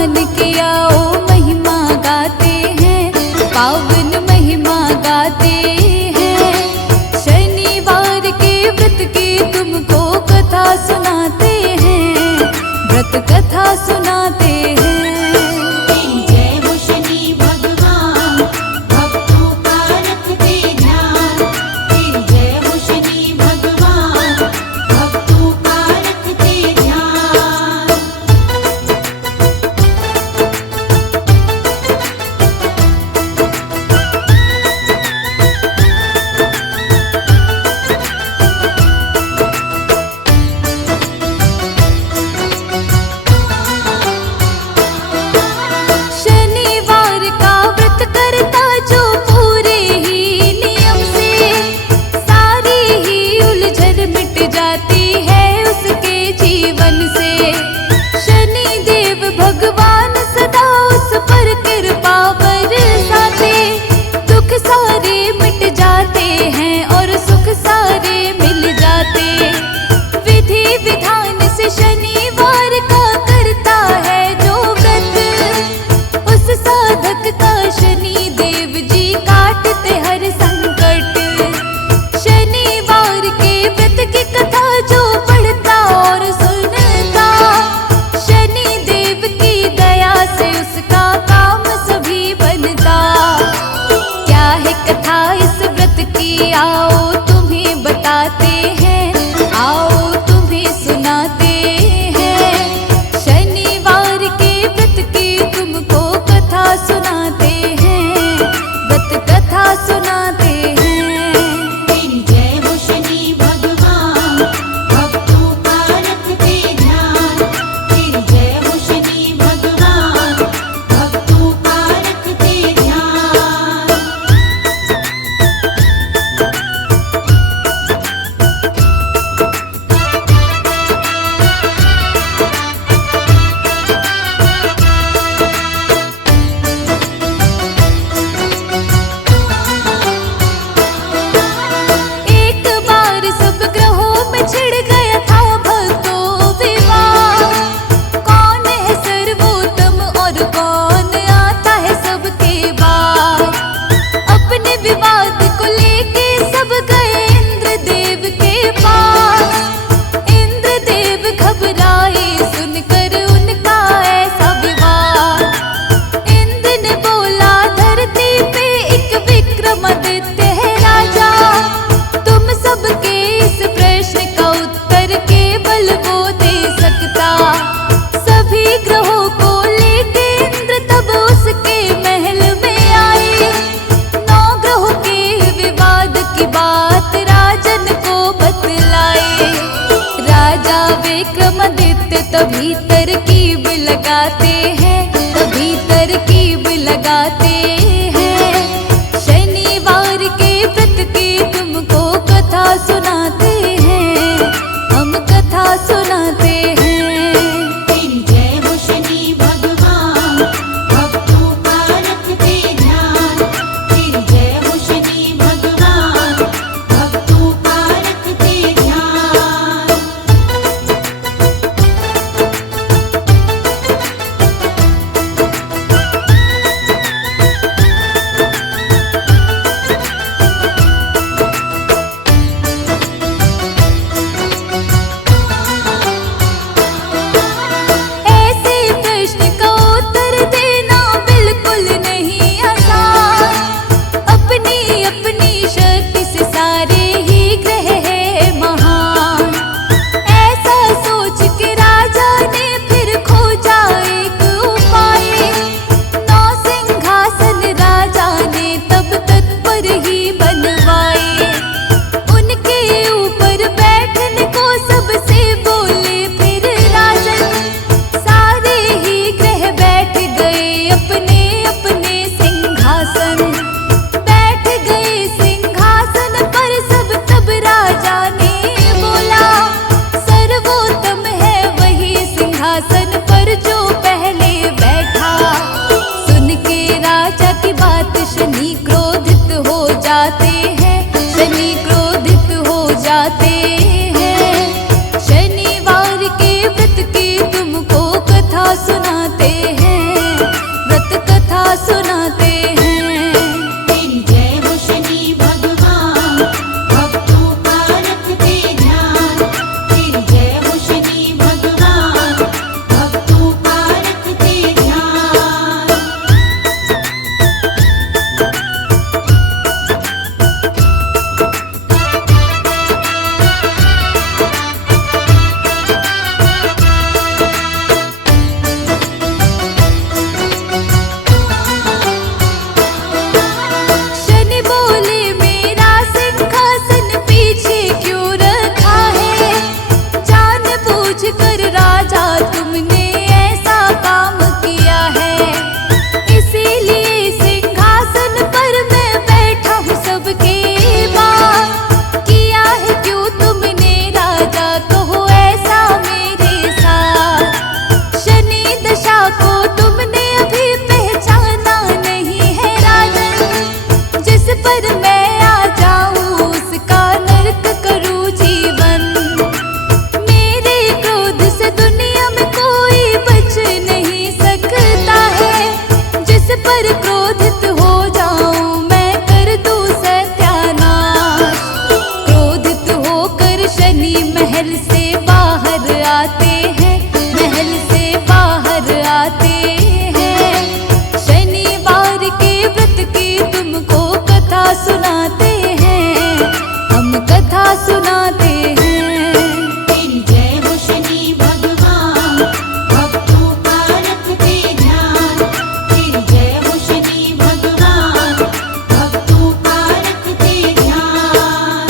भगवान की आओ महिमा गाते हैं, पावन महिमा गाते हैं। शनिवार के व्रत की तुमको कथा सुनाते हैं, व्रत कथा सुनाते हैं। भगवान सदा उस पर कृपा बरसाते, दुख सारे मिट जाते हैं और सुख सारे मिल जाते। विधि विधान से शनिवार का करता है जो व्रत, उस साधक का शनि देव जी काटते हर संकट। शनिवार के व्रत की कथा जो पढ़ता और सुनता, शनि देव की दया से उसका काम सभी बनता। क्या है कथा इस व्रत की, आओ तुम्हें बताते हैं, आओ तुम्हें सुनाते हैं। शनिवार के व्रत की तुमको कथा सुनाते हैं, व्रत कथा सुनाते हैं। सभी ग्रहों को लेके इंद्र तब उसके महल में आए। 9 ग्रहों के विवाद की बात राजन को बतलाए। राजा विक्रमादित्य तभी तरकीब लगाते हैं, तभी तरकीब लगाते हैं। शनिवार के व्रत की तुमको कथा सुनाते हैं, हम कथा सुनाते हैं। पर मैं आ जाऊं उसका नर्क करूं जीवन। मेरे क्रोध से दुनिया में कोई बच नहीं सकता है, जिस पर क्रोधित हो जाऊं मैं कर दूं सत्यानाश। क्रोधित होकर शनि महल से बाहर आते हैं, महल से बाहर आते हैं। शनिवार के व्रत की तुमको कथा सुनाते हैं, हम कथा सुनाते हैं। तेरी जय हो शनि भगवान, भक्तों का रखते ध्यान। तेरी जय हो शनि भगवान, भक्तों का रखते ध्यान।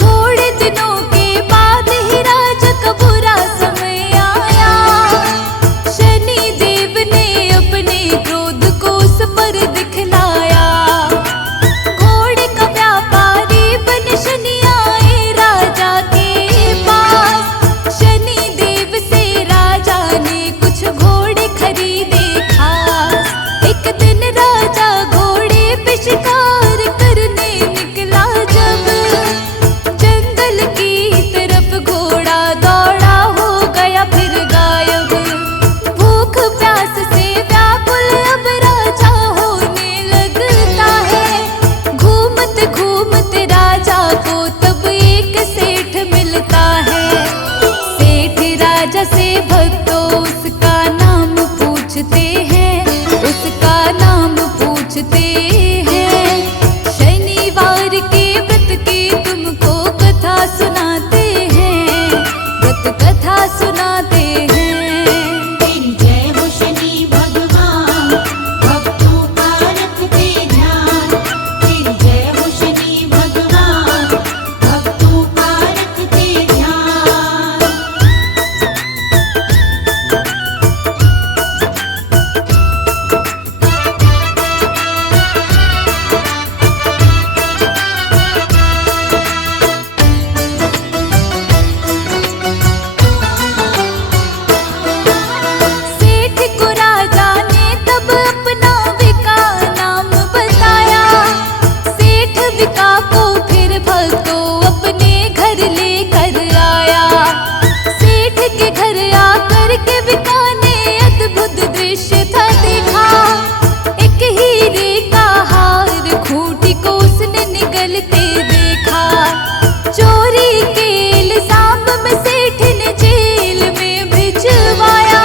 थोड़े दिनों के बाद ही राजा का बुरा समय आया। शनि देव ने अपने क्रोध को उस पर दिखलाया। घोड़े का व्यापारी बन शनि आए राजा के पास। शनि देव से राजा ने कुछ घोड़े खरीदे खास। एक दिन राजा घोड़े पे शिकार करने निकला जब, जंगल की तरफ घोड़ा दौड़ा हो गया फिर गायब। भूख प्यास से व्याकुल अब राजा होने लगता है। घूमते घूमते राजा को तब एक सेठ मिलता है। सेठ राजा से भक्तों उसका नाम पूछते हैं, उसका नाम पूछते हैं। शनिवार के व्रत की तुमको कथा सुनाते हैं, व्रत कथा सुनाते हैं। तेरी जय हो शनि भगवान, भक्तों का रखते ध्यान। तेरी जय हो शनि भगवान, भक्तों का रखते ध्यान। सेठ को राजा ने तब अपना विका नाम बताया। सेठ विका को फिर भक्तों अपने घर लेकर आया। सेठ के घर आकर के विका ने अद्भुत दृश्य था देखा। एक हीरे का हार खूंटी को उसने निगलते देखा। चोरी के इल्जाम में सेठ ने जेल में भिजवाया।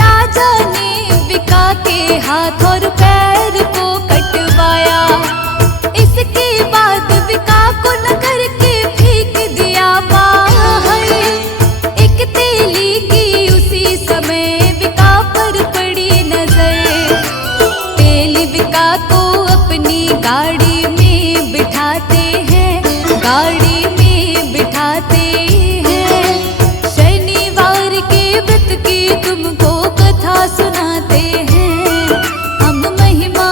राजा ने विका के हाथ और पैर को कटवाया। इसके बाद विका को नगर के फेंक दिया बाहर। एक तेली की उसी समय विका पर पड़ी नजर। तेली विका को अपनी गाड़ी में बिठाते हैं, गाड़ी में बिठाते हैं। शनिवार के व्रत की तुमको कथा सुनाते हैं, हम महिमा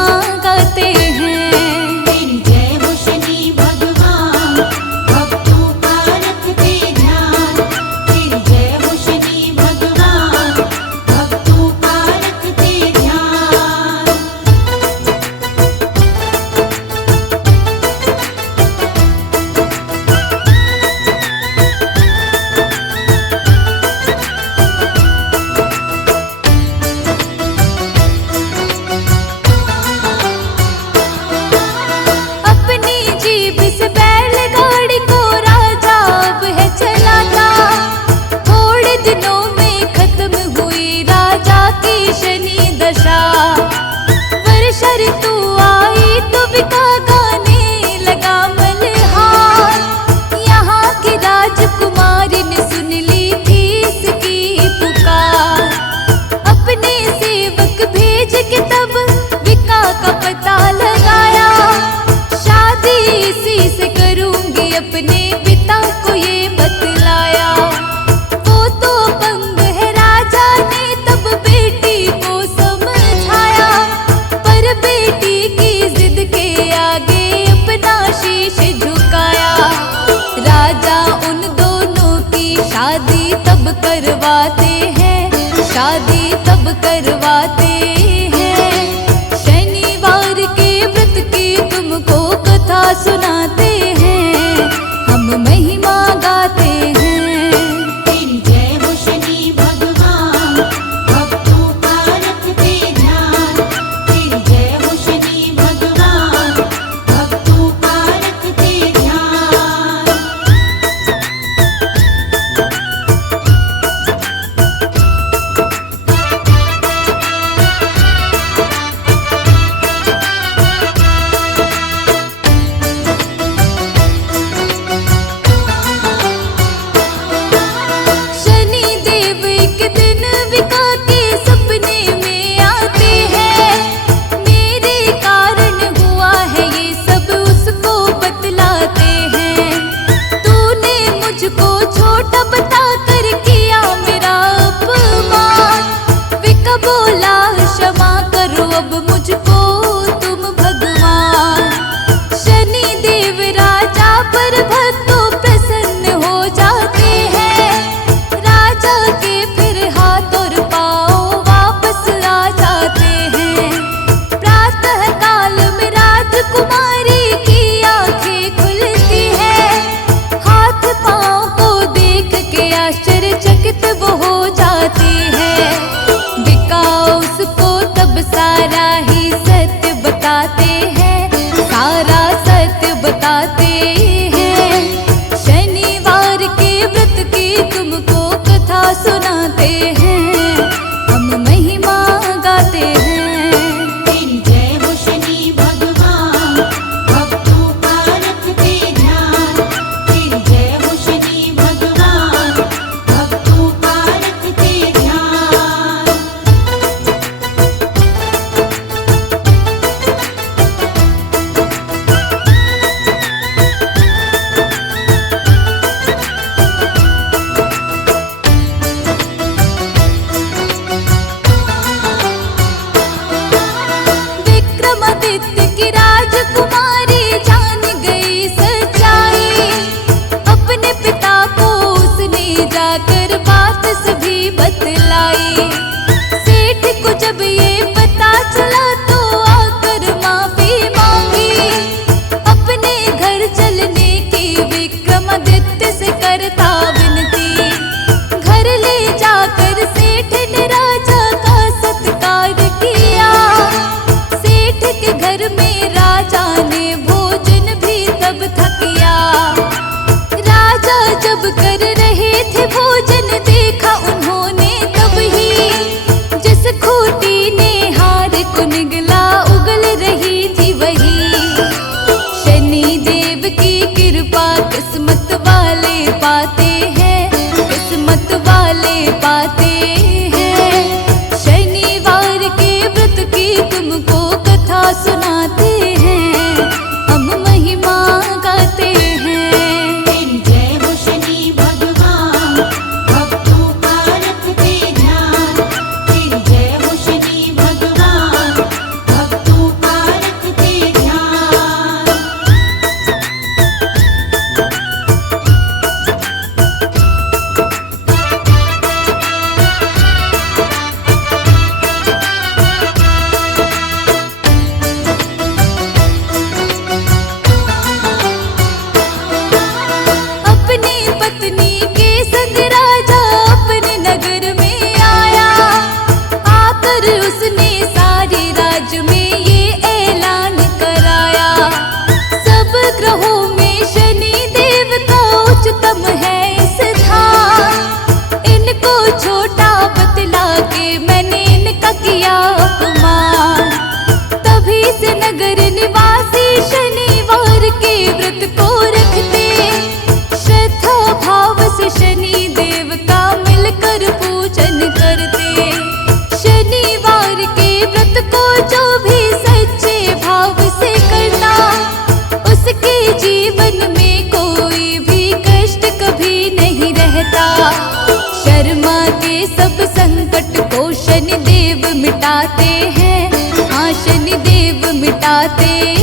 बुलाते